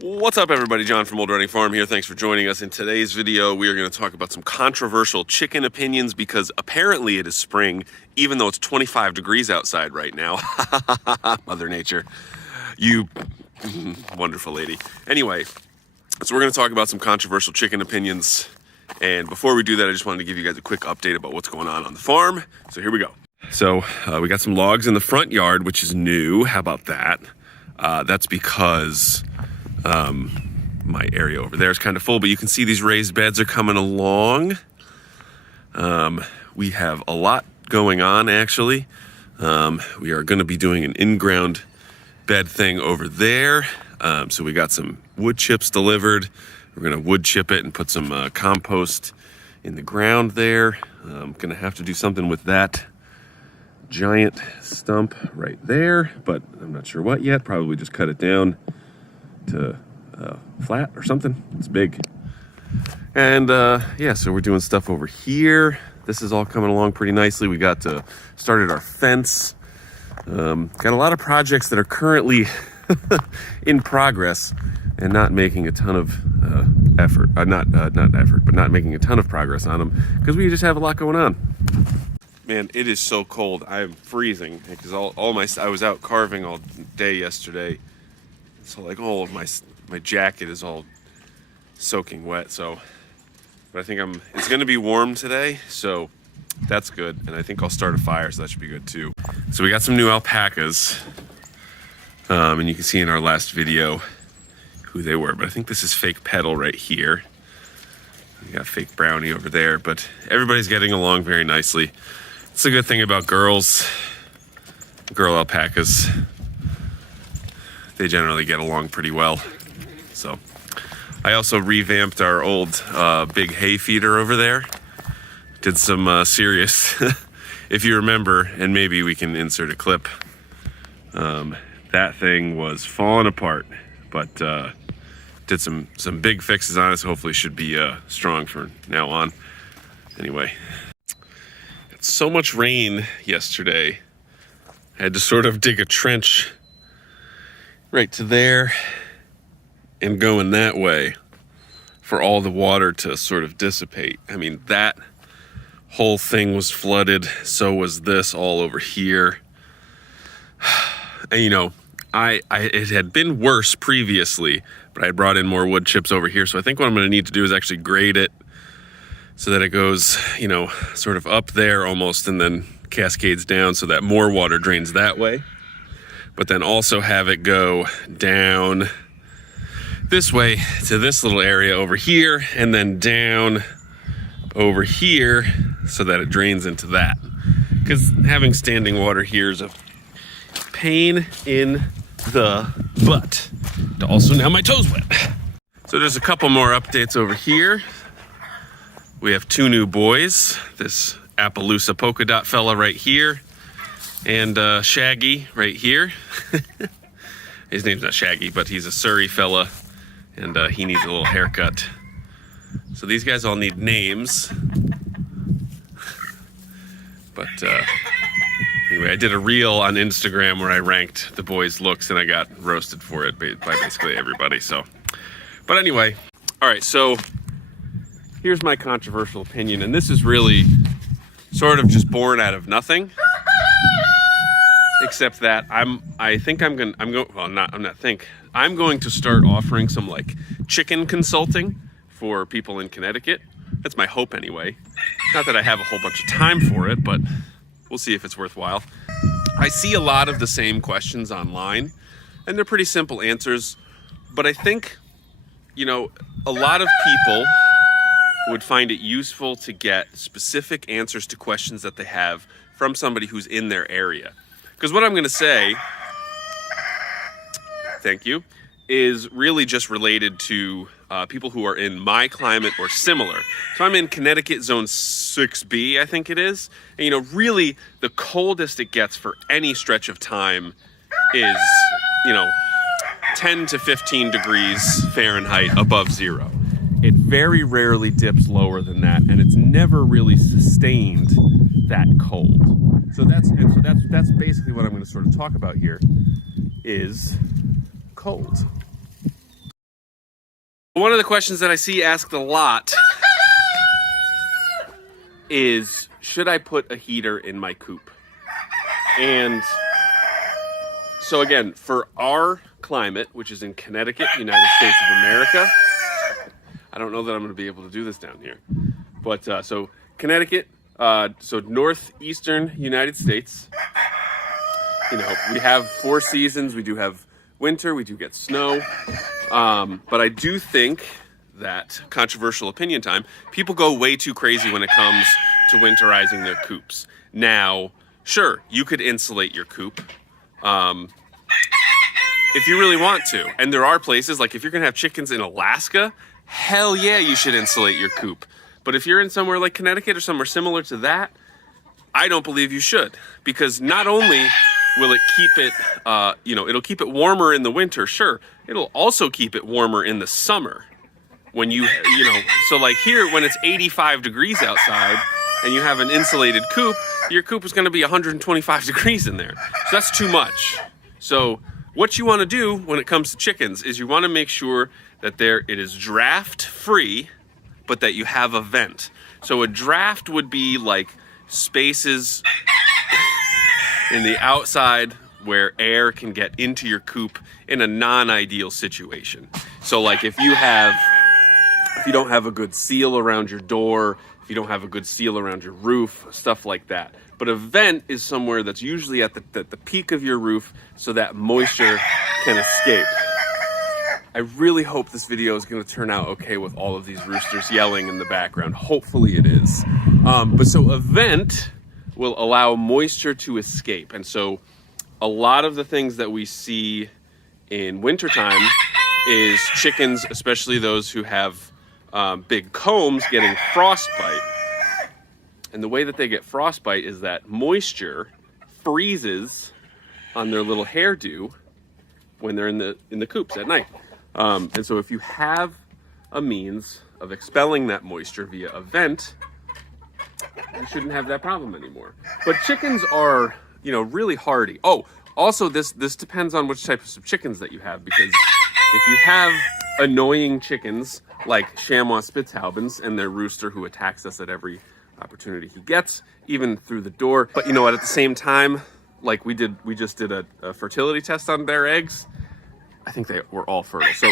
What's up, everybody? John from Old Running Farm here. Thanks for joining us. In today's video, we are going to talk about some controversial chicken opinions because apparently it is spring, even though it's 25 degrees outside right now. Mother Nature, you wonderful lady. Anyway, so we're going to talk about some controversial chicken opinions. And before we do that, I just wanted to give you guys a quick update about what's going on the farm. So here we go. So we got some logs in the front yard, which is new. How about that? That's because my area over there is kind of full, but you can see these raised beds are coming along. We have a lot going on, actually. We are going to be doing an in-ground bed thing over there. So we got some wood chips delivered. We're going to wood chip it and put some compost in the ground there. I'm going to have to do something with that giant stump right there, but I'm not sure what yet. Probably just cut it down to flat or something. It's big. And yeah, so we're doing stuff over here. This is all coming along pretty nicely. We got started our fence. Got a lot of projects that are currently in progress and not making a ton of effort. Not effort, but not making a ton of progress on them because we just have a lot going on. Man, it is so cold. I'm freezing because I was out carving all day yesterday. So like all of my jacket is all soaking wet. So, but I think it's going to be warm today, so that's good. And I think I'll start a fire, so that should be good too. So we got some new alpacas, and you can see in our last video who they were. But I think this is fake Petal right here. We got fake Brownie over there, but everybody's getting along very nicely. It's a good thing about girl alpacas. They generally get along pretty well. So I also revamped our old big hay feeder over there. Did some serious, if you remember, and maybe we can insert a clip. That thing was falling apart, but did some big fixes on it, so hopefully it should be strong from now on. Anyway, got so much rain yesterday. I had to sort of dig a trench right to there and going that way for all the water to sort of dissipate. I mean, that whole thing was flooded. So was this all over here. And, you know, it had been worse previously, but I brought in more wood chips over here. So I think what I'm going to need to do is actually grade it so that it goes, you know, sort of up there almost and then cascades down so that more water drains that way. But then also have it go down this way to this little area over here and then down over here so that it drains into that. Because having standing water here is a pain in the butt. Also, now my toes wet. So there's a couple more updates over here. We have two new boys. This Appaloosa polka dot fella right here. And Shaggy right here. His name's not Shaggy, but he's a Surrey fella, and he needs a little haircut. So these guys all need names. But anyway, I did a reel on Instagram where I ranked the boys' looks, and I got roasted for it by basically everybody. So, but anyway, all right. So here's my controversial opinion, and this is really sort of just born out of nothing. Except that I'm going to start offering some like chicken consulting for people in Connecticut. That's my hope anyway. Not that I have a whole bunch of time for it, but we'll see if it's worthwhile. I see a lot of the same questions online, and they're pretty simple answers, but I think, you know, a lot of people would find it useful to get specific answers to questions that they have from somebody who's in their area. Because what I'm going to say, thank you, is really just related to people who are in my climate or similar. So I'm in Connecticut zone 6B, I think it is. And, you know, really the coldest it gets for any stretch of time is, you know, 10 to 15 degrees Fahrenheit above zero. It very rarely dips lower than that, and it's never really sustained that cold. So that's basically what I'm going to sort of talk about here is cold. One of the questions that I see asked a lot is, should I put a heater in my coop? And so again, for our climate, which is in Connecticut, United States of America, I don't know that I'm going to be able to do this down here, but so Connecticut, so northeastern United States, we have 4 seasons. We do have winter, we do get snow, but I do think that, controversial opinion time, people go way too crazy when it comes to winterizing their coops. Now, sure, you could insulate your coop if you really want to. And there are places, like if you're going to have chickens in Alaska, hell yeah, you should insulate your coop. But if you're in somewhere like Connecticut or somewhere similar to that, I don't believe you should. Because not only will it keep it, it'll keep it warmer in the winter, sure. It'll also keep it warmer in the summer. When so like here, when it's 85 degrees outside and you have an insulated coop, your coop is going to be 125 degrees in there. So that's too much. So what you want to do when it comes to chickens is you want to make sure that it is draft free, but that you have a vent. So a draft would be like spaces in the outside where air can get into your coop in a non-ideal situation. So like if you don't have a good seal around your door, if you don't have a good seal around your roof, stuff like that. But a vent is somewhere that's usually at the peak of your roof so that moisture can escape. I really hope this video is going to turn out okay with all of these roosters yelling in the background. Hopefully it is. But so a vent will allow moisture to escape. And so a lot of the things that we see in wintertime is chickens, especially those who have big combs, getting frostbite. And the way that they get frostbite is that moisture freezes on their little hairdo when they're in the coops at night. And so if you have a means of expelling that moisture via a vent, you shouldn't have that problem anymore. But chickens are, really hardy. Oh, also this depends on which types of chickens that you have, because if you have annoying chickens like Chamois Spitzhaubens and their rooster who attacks us at every opportunity he gets, even through the door. But you know what, at the same time, like we just did a fertility test on their eggs. I think they were all fertile. So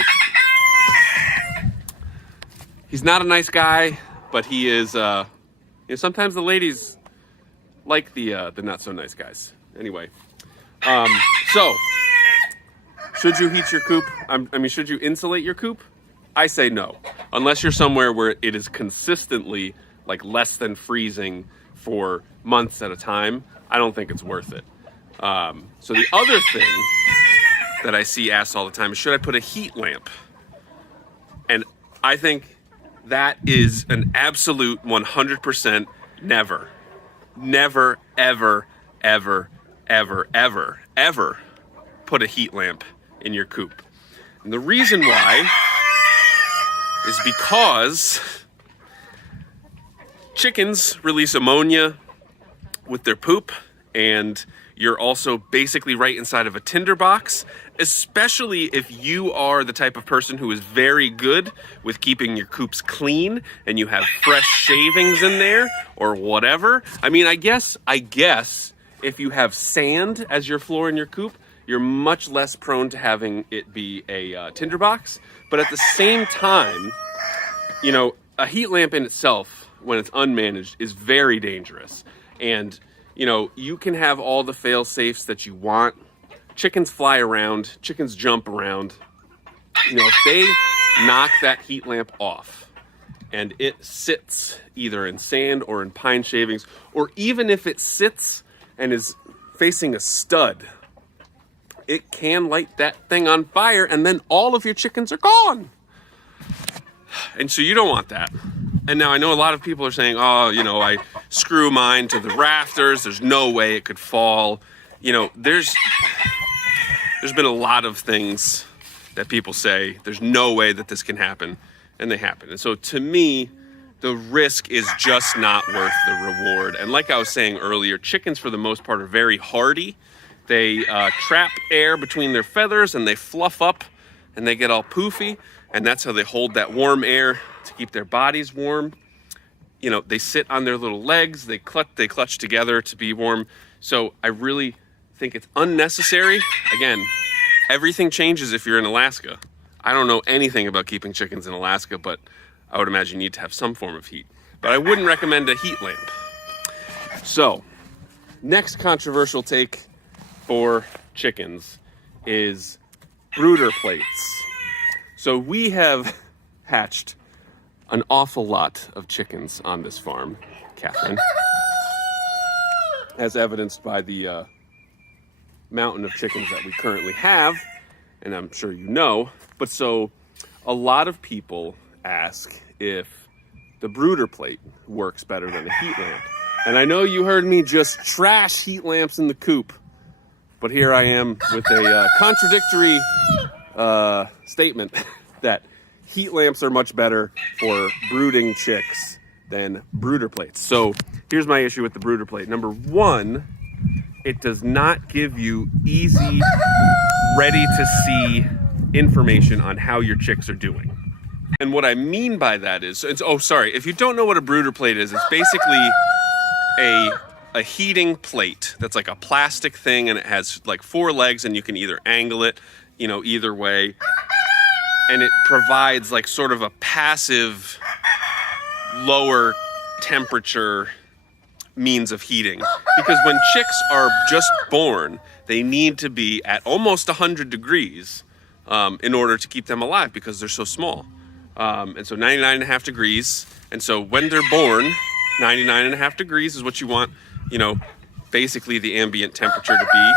he's not a nice guy, but he is, sometimes the ladies like the not so nice guys. Anyway, so should you heat your coop? Should you insulate your coop? I say no, unless you're somewhere where it is consistently like less than freezing for months at a time. I don't think it's worth it. So the other thing that I see asked all the time is, should I put a heat lamp? And I think that is an absolute 100% never. Never, ever, ever, ever, ever, ever put a heat lamp in your coop. And the reason why is because chickens release ammonia with their poop, and you're also basically right inside of a tinderbox, especially if you are the type of person who is very good with keeping your coops clean and you have fresh shavings in there or whatever. I guess if you have sand as your floor in your coop, you're much less prone to having it be a tinderbox. But at the same time, a heat lamp in itself, when it's unmanaged, is very dangerous. And you can have all the fail-safes that you want. Chickens fly around, chickens jump around. If they knock that heat lamp off and it sits either in sand or in pine shavings, or even if it sits and is facing a stud, it can light that thing on fire, and then all of your chickens are gone. And so you don't want that. And now I know a lot of people are saying, I screw mine to the rafters. There's no way it could fall. There's been a lot of things that people say, there's no way that this can happen, and they happen. And so to me, the risk is just not worth the reward. And like I was saying earlier, chickens for the most part are very hardy. They trap air between their feathers and they fluff up and they get all poofy, and that's how they hold that warm air to keep their bodies warm. You know, they sit on their little legs, they clutch together to be warm. So I really think it's unnecessary. Again, everything changes if you're in Alaska. I don't know anything about keeping chickens in Alaska, but I would imagine you need to have some form of heat. But I wouldn't recommend a heat lamp. So, next controversial take for chickens is brooder plates. So we have hatched an awful lot of chickens on this farm, Catherine, as evidenced by the mountain of chickens that we currently have, and I'm sure you know. But so a lot of people ask if the brooder plate works better than a heat lamp. And I know you heard me just trash heat lamps in the coop, but here I am with a contradictory statement that heat lamps are much better for brooding chicks than brooder plates. So here's my issue with the brooder plate. Number one, it does not give you easy, ready to see information on how your chicks are doing. And what I mean by that is, if you don't know what a brooder plate is, it's basically a heating plate that's like a plastic thing, and it has like 4 legs, and you can either angle it, you know, either way. And it provides like sort of a passive, lower temperature means of heating. Because when chicks are just born, they need to be at almost 100 degrees in order to keep them alive because they're so small. And so 99.5 degrees. And so when they're born, 99.5 degrees is what you want, you know, basically the ambient temperature to be.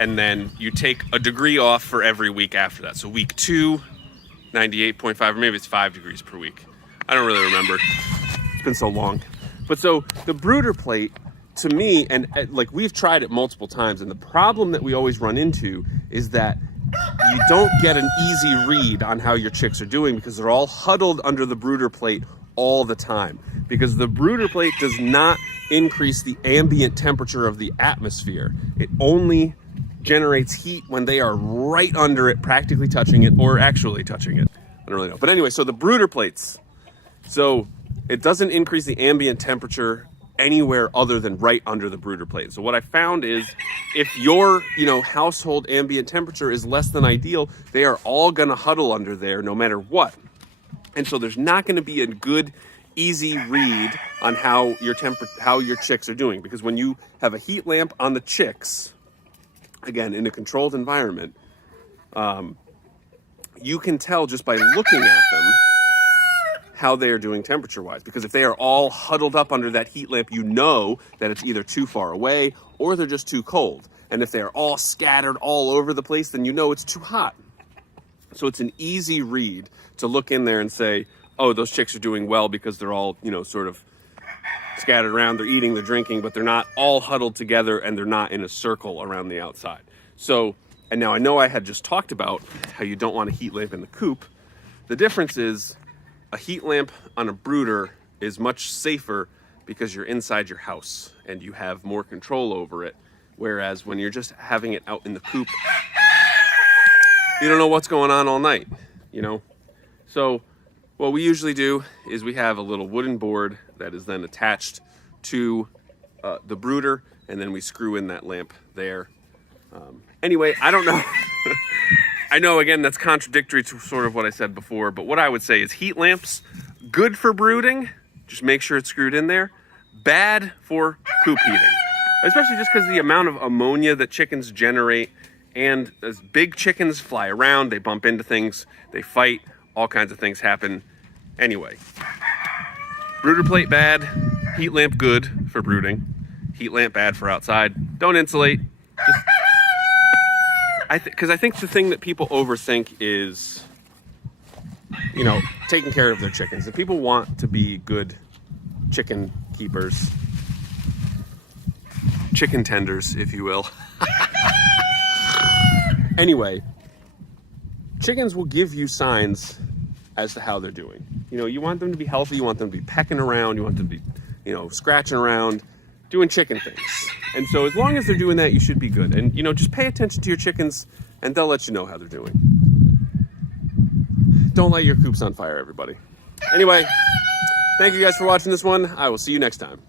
And then you take a degree off for every week after that. So week 2, 98.5, or maybe it's 5 degrees per week. I don't really remember. It's been so long. But so the brooder plate, to me, and like we've tried it multiple times, and the problem that we always run into is that you don't get an easy read on how your chicks are doing because they're all huddled under the brooder plate all the time. Because the brooder plate does not increase the ambient temperature of the atmosphere. It only generates heat when they are right under it, practically touching it, or actually touching it. I don't really know. But anyway, so the brooder plates. So it doesn't increase the ambient temperature anywhere other than right under the brooder plate. So what I found is if your, household ambient temperature is less than ideal, they are all gonna huddle under there no matter what. And so there's not gonna be a good, easy read on how your chicks are doing. Because when you have a heat lamp on the chicks, again, in a controlled environment, you can tell just by looking at them how they are doing temperature-wise. Because if they are all huddled up under that heat lamp, you know that it's either too far away or they're just too cold. And if they're all scattered all over the place, then you know it's too hot. So it's an easy read to look in there and say, oh, those chicks are doing well because they're all, sort of scattered around, they're eating, they're drinking, but they're not all huddled together and they're not in a circle around the outside. So, and now I know I had just talked about how you don't want a heat lamp in the coop. The difference is a heat lamp on a brooder is much safer because you're inside your house and you have more control over it. Whereas when you're just having it out in the coop, you don't know what's going on all night, So what we usually do is we have a little wooden board that is then attached to the brooder, and then we screw in that lamp there. Anyway, I don't know. I know, again, that's contradictory to sort of what I said before, but what I would say is heat lamps, good for brooding, just make sure it's screwed in there, bad for coop heating. Especially just because the amount of ammonia that chickens generate, and as big chickens fly around, they bump into things, they fight, all kinds of things happen. Anyway, brooder plate bad, heat lamp good for brooding, heat lamp bad for outside. Don't insulate. Because I think the thing that people overthink is, taking care of their chickens. If people want to be good chicken keepers, chicken tenders, if you will. Anyway, chickens will give you signs as to how they're doing. You want them to be healthy, you want them to be pecking around, you want them to be, scratching around, doing chicken things. And so as long as they're doing that, you should be good. And, just pay attention to your chickens, and they'll let you know how they're doing. Don't light your coops on fire, everybody. Anyway, thank you guys for watching this one. I will see you next time.